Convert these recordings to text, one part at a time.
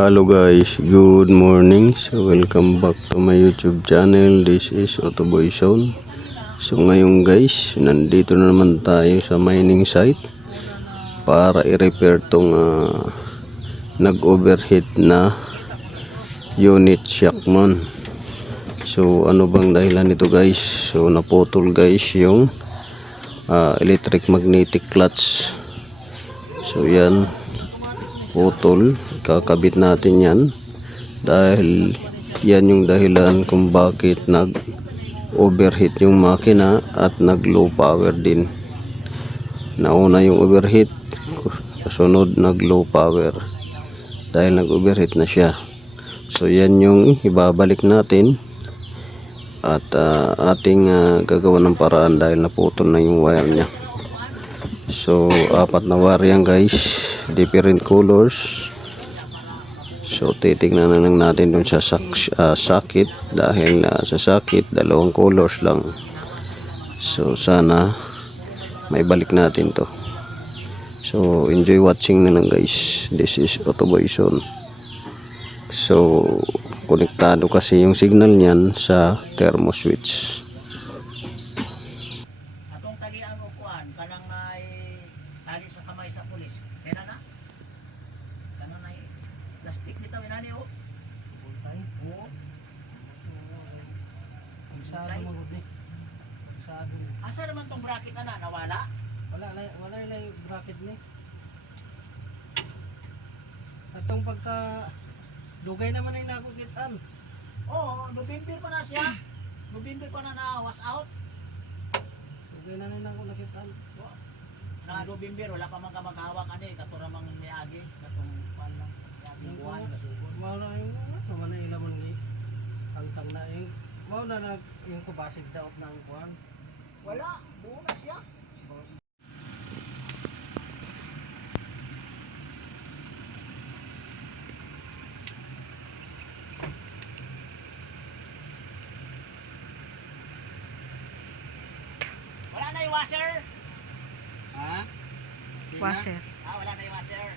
Hello guys, good morning. So welcome back to my YouTube channel. This is Otoboy Zone. So ngayon guys, nandito na naman tayo sa mining site para i-repair tong nag-overheat na unit shockman. So ano bang dahilan nito guys? So naputol guys yung electric magnetic clutch. So yan, putol. Kakabit natin yan dahil yan yung dahilan kung bakit nag overheat yung makina at nag low power din. Nauna yung overheat, kasunod nag low power dahil nag overheat na siya. So yan yung ibabalik natin at ating gagawa ng paraan dahil naputol na yung wire nya. So apat na wire yan guys, different colors. So titignan na lang natin dun sa socket dahil sa socket dalawang colors lang. So sana may balik natin to. So enjoy watching na lang guys. This is Otoboy Zone. So konektado kasi yung signal niyan sa thermo switch. Atong talian mo kuan kanang nay tali sa kamay sa pulis. Kaya na? Kanang nay plastic bitaw inani o. Bultay po. Usado mo gud ni. Usado. Asa naman tong bracket ana nawala? Wala yung bracket ni. Atong pagka dugay naman ay nakukitan. Oo, November pa na siya. November pa na was out. Dugay na nang ako nakitan. Na November wala pa man ka maghawak ani katura mang niagi katong pan lang. Yung buwan kasugod. Mao na yung naman na ilaman ni tangtang na yung mao na nag yung kubasig daot ng kuan. Wala, buo na siya. Wala na yung washer? Ha? Washer. Wala na yung washer.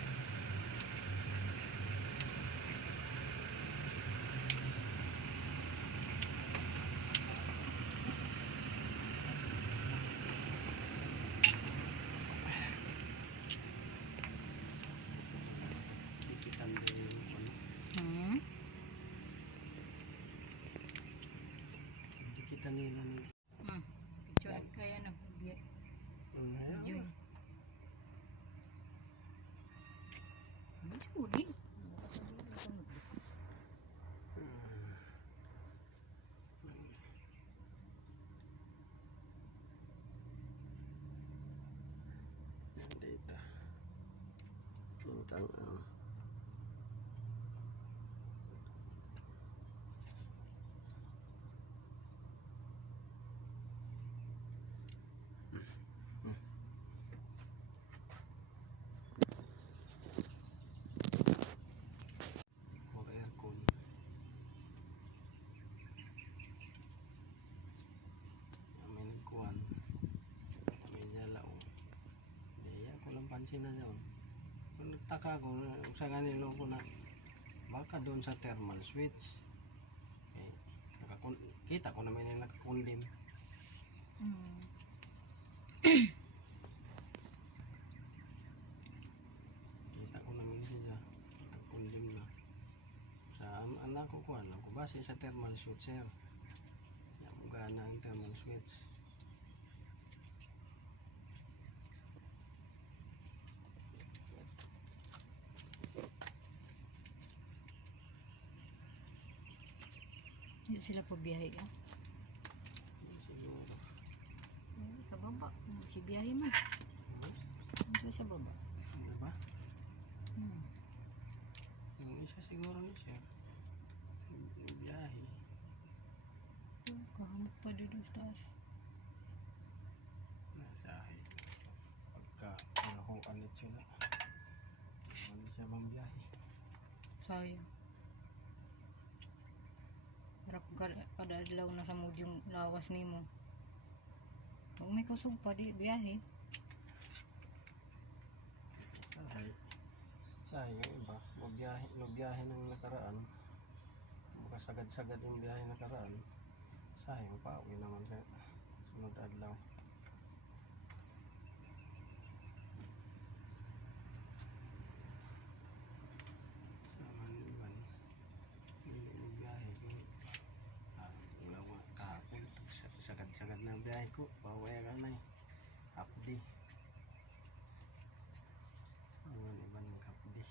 Dikitan nila ni. Picture kaya na video. Video. Data. Tintang pansin na yun. Kung nagtaka ko, sa ganilo ko na baka doon sa thermal switch. Eh, kita ko naman yung nakakundim. Kita ko naman siya nakakundim na. Sa anak ko kuhan lang ko base sa thermal switch sir. Yan mo gana ang thermal switch. Hindi sila po biyahe ka? Sa baba. Si biyahe man. Ano sa baba? Ano ba? Yung isa siguro ni siya. Biyahe. Kahamot pa dito sa taas. Biyahe. Pagka nahuan ulit sila. Ano siya bang biyahe? Sayang. Para kung kadadlaw na sa mood yung lawas ni mo. Kung may kusog pa di biyahe. Sahay. Sayang yung iba, magbiyahe ng nakaraan, makasagad-sagad yung biyahe nakaraan, sayang pa, uwi naman sa sunod adlaw. Naman iban, hindi magbiyahe ko. Wala kahapon, sagad-sagad na biyahe ko, pawaya ka na eh, half day. Naman iban ng half day.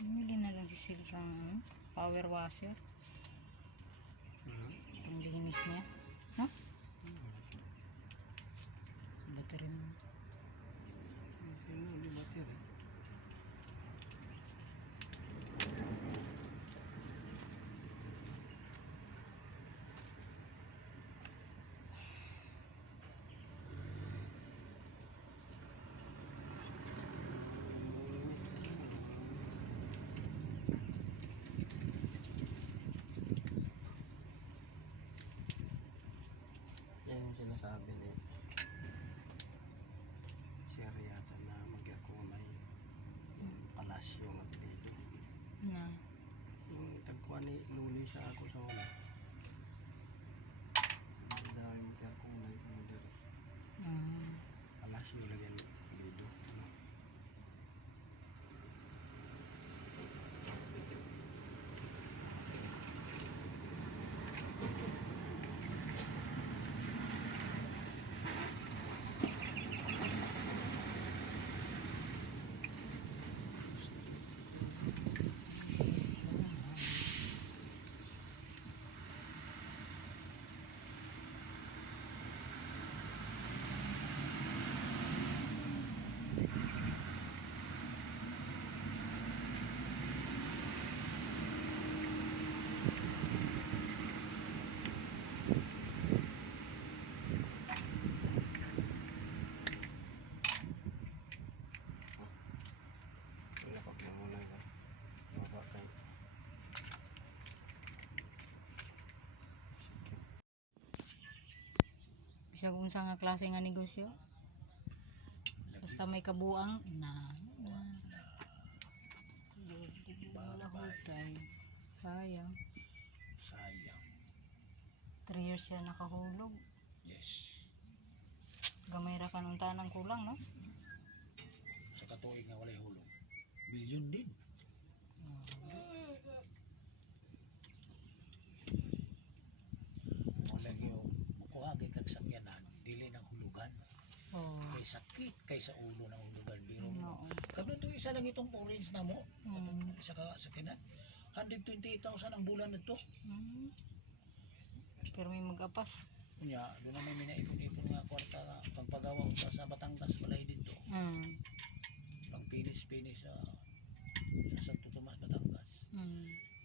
Bumili na lang si Silrang power washer. Panglinis niya. Ha? Battery mo. Hindi battery. Yan yung sinasabi ni Sir yata na mag-akunay yung palasyo ng dito. Na. Yung tagkuhan ni Luli siya ako sa wala. Ang dahil mag-akunay mo dito. Palasyo lagyan dito. Ano? Lapag mo muna ka. Baba ka. Bisag unsa nga klase nga negosyo. Basta may kabuang na. Wala hutay. Sayang. Sayang. 3 years siya nakahulog. Yes. Gamay ra kanong tanang kulang, no? Sa katuig nga walay hulog. Milyon din. Wala yung makuha kay kag sakyanan, dili ng hulugan. Oh. Kay sakit kaysa ulo ng hulugan. Biro mo. Oo. Kano to isa lang itong orange na mo? Mm. Isa ka sakyanan. 128,000 ang bulan nito. Mm. Pero may mag-apas. Kunya, doon na may minaipon-ipon nga kwarta nga pagpagawa ko sa Batangas balay dito. Pang pinis-pinis sa Santo Tomas, Batangas.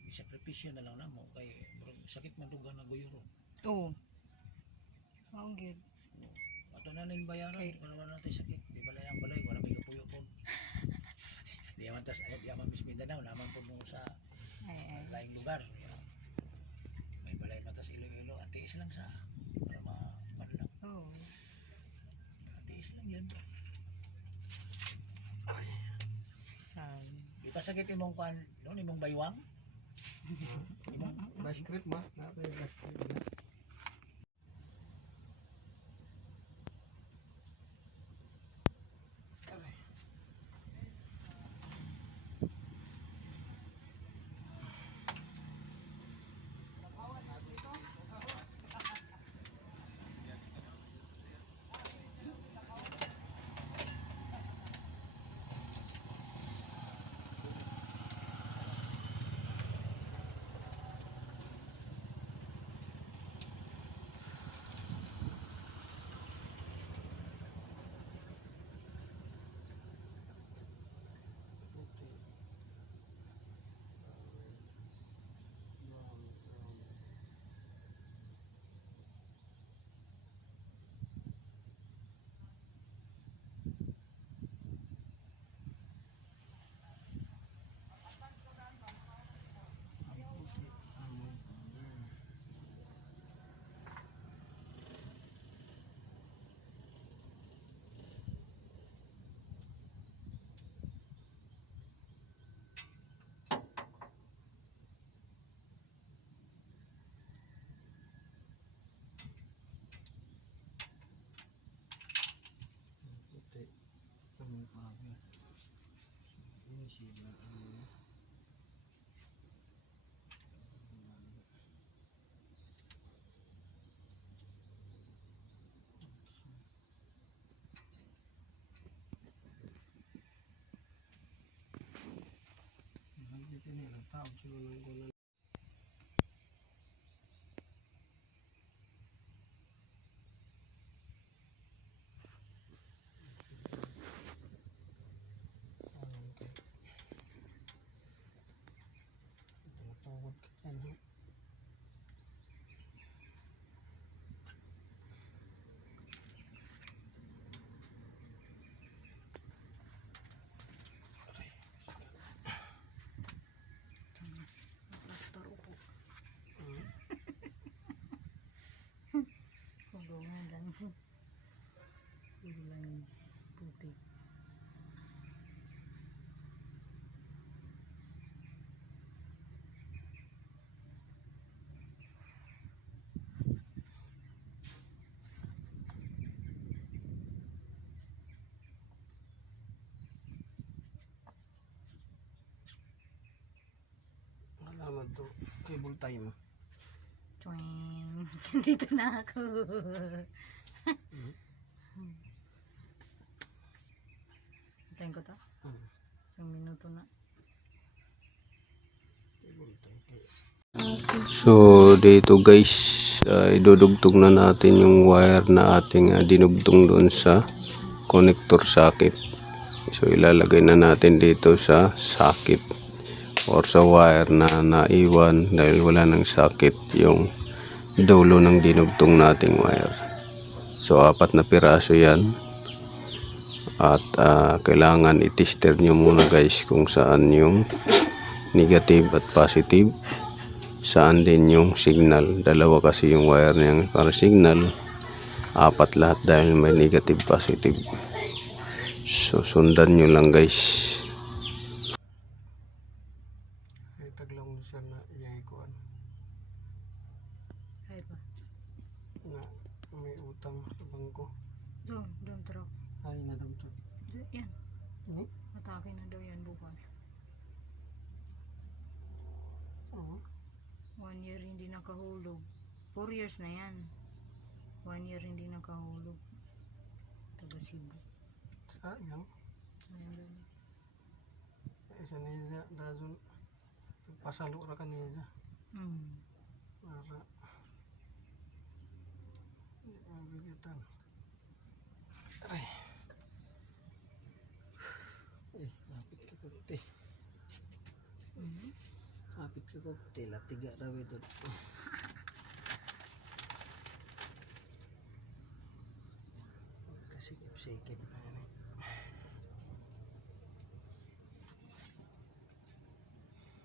Isakripisyo na lang namo kay bro, sakit man duga na guyuro. Oo. Oh, good. Ato na ning bayaran, Okay. kung naman natin sakit. Di balay ang balay, wala may kapuyo po. Di man tas di man Miss Mindanao, naman po mo sa Ay. laing lugar. May balay matas Iloilo, atiis lang sa para ma-lang. Oh. Atiis lang yun. Sabi. Di pa sakit imong pan, no, imong baywang. Imong Basket ma? Napay basket. Pastor upo. Hubungan lang. Langis putih. Alamat to, cable tie mo. Chuing. Dito na ako. Hintayin ko to. Isang minuto na. Cable tie. Okay. So dito guys, idudugtog na natin yung wire na ating dinugtong doon sa connector socket. So ilalagay na natin dito sa socket or sa wire na naiwan dahil wala ng socket yung dulo ng dinugtong nating wire. So 4 na piraso yan at kailangan i-tester nyo muna guys kung saan yung negative at positive, saan din yung signal. Dalawa kasi yung wire niyang para signal, 4 lahat dahil may negative positive. So sundan nyo lang guys. Ay taglang siya na iyay ko ano. Ay pa. Na may utang sa bangko. Don't truck. Ay na daw to. Yan. Hmm? Atake na daw yan bukas. Oo. 1 year hindi nakahulog. 4 years na yan. 1 year hindi nakahulog. Taga Cebu. Sayang. Ayan doon. Isa na niya dazon. Pasalo ra kanina. Para bigitan. Aray. Lapit ka kunti. Lapit ka kunti. Latiga raw ito. Sikip-sikip.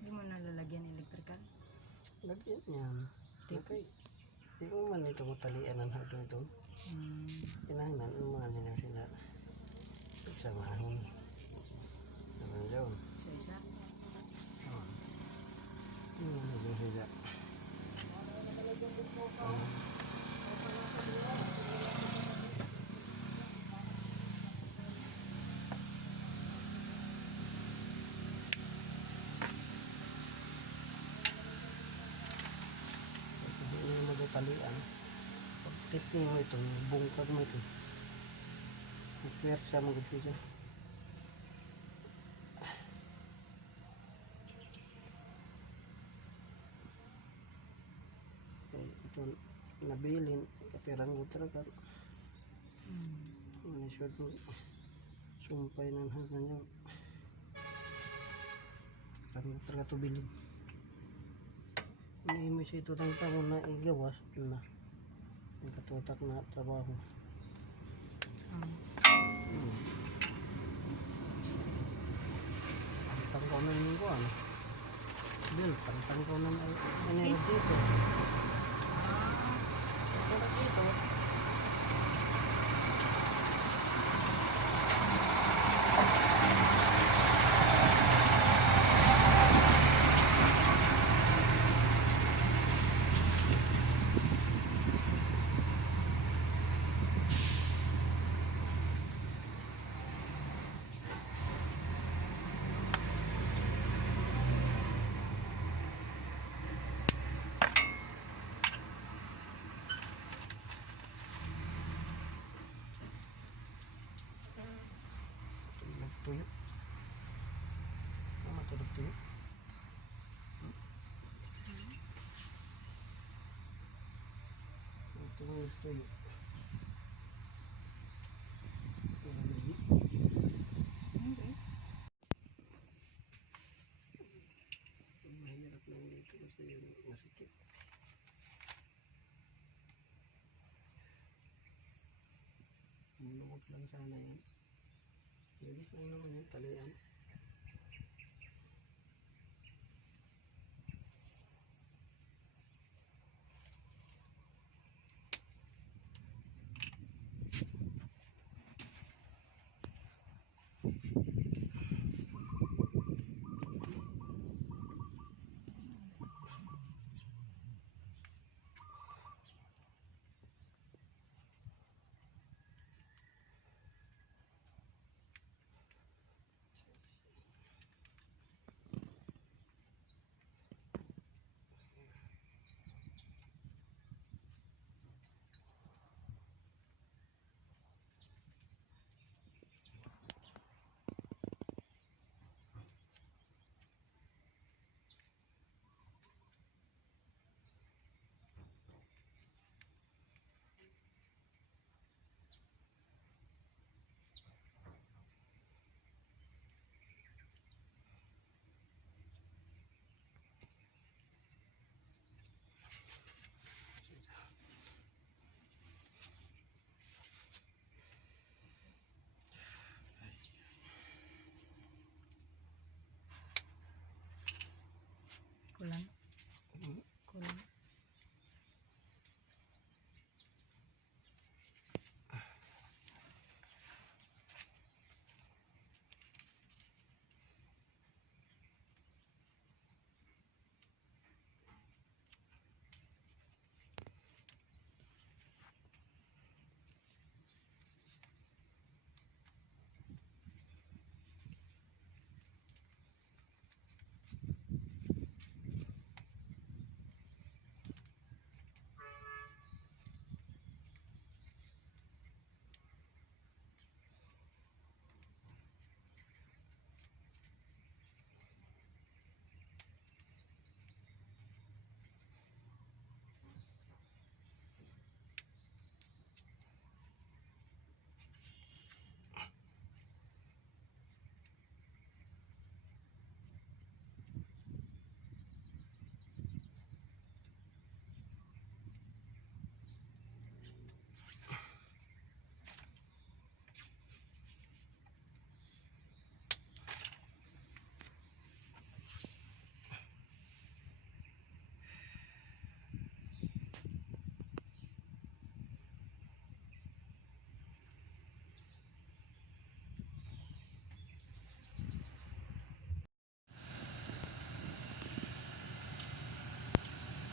Hindi mo nalalagyan electrical? Lagyan yan. Okay. Di mo man ito matalian ang hado ito. Kinahanglan mo man nila sila. Pagsamahan. Naman dyan. Isa-isa? Naman sila. Hindi mo matalian. Pag-test mo ito, bungkag mo ito. Magpwersa mo gud siya. Ito nabilin katirang gutrakan. Manisod ko sumpay ng hanggang nyo. Parang gutrakan to bilin. Hindi mo siya ito ng taon na igawas na. Ang katutak na trabaho. Pangkonan mo ko ano. Bill, pangkonan ay ano dito. Dito. tuyo. Okay. Mahirap lang dito kasi masakit. Lumot lang sana yan. Bilis lang naman yan, talian. Kulang. Kulang.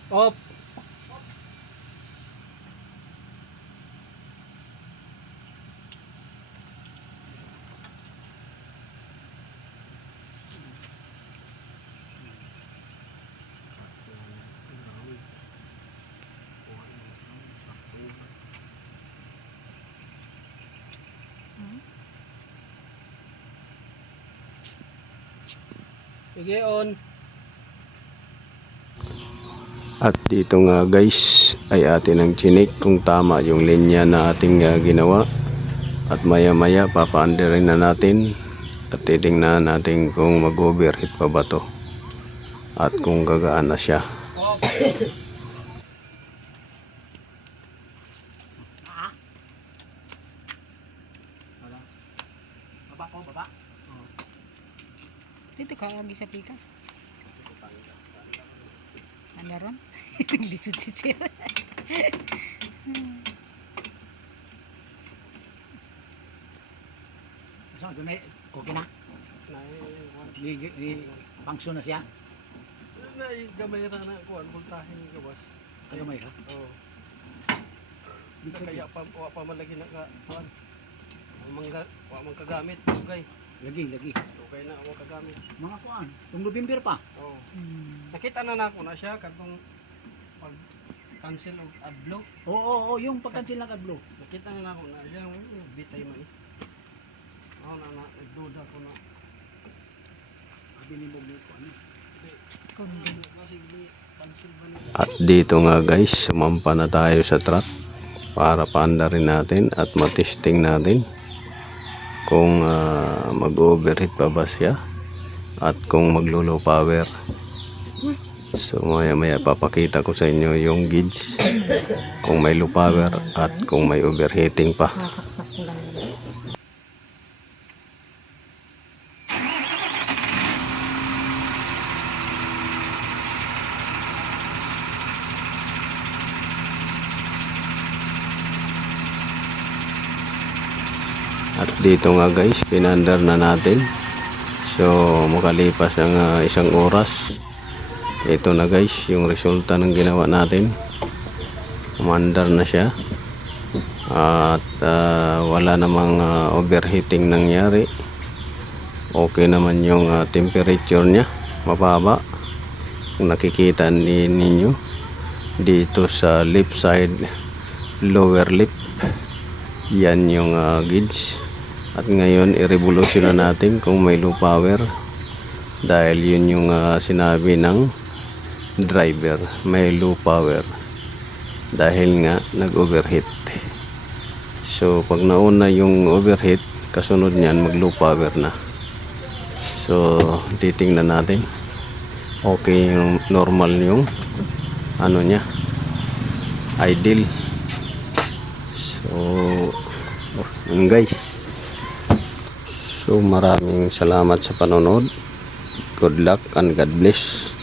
Off. Sige, on. At dito nga guys ay atin ang chinik kung tama yung linya na ating ginawa. At maya maya papaandirin na natin at titingnan natin kung mag-overheat pa ba to at kung gagaan na siya. Off. Wala. Baba po, baba. Dito ka lagi sa pikas. Anda ron? Lisod si Sir. So, doon ay okay na. Function na siya. Gamay ra na kuan voltahe gawas. Ano may ra? Oh. Dito Kaya wa pa malagi na ka kuan. Wa man kagamit, okay. lagi. Okay na wa kagamit. Mga kuan, tung November pa. Oh. Hmm. Nakita na nako na siya katong pag cancel og adblock. Oo, yung pagkansil ng adblock. Nakita na nako na siya bitay man. Oh na nagduda ko na. Abi ni mo ko ano. Kundi. Sige, cancel ba ni? At dito nga guys, sumampa na tayo sa truck para paanda rin natin at matesting natin kung mag-overheat pa ba siya at kung maglo-low power. So maya maya papakita ko sa inyo yung gauge kung may low power at kung may overheating pa. Nasaksak ko lang. At dito nga guys, pinandar na natin. So makalipas ang 1 oras. Ito na guys yung resulta ng ginawa natin. Umandar na siya. At wala namang overheating nangyari. Okay naman yung temperature niya. Mababa. Kung nakikita ninyo dito sa left side, lower lip, yan yung gauge. At ngayon i-revolution na natin kung may low power, dahil yun yung sinabi ng driver, may low power dahil nga nag-overheat. So pag nauna yung overheat, kasunod niyan mag low power na. So titingnan natin, okay yung normal yung ano niya, idle. So yun guys. So maraming salamat sa panonood. Good luck and God bless.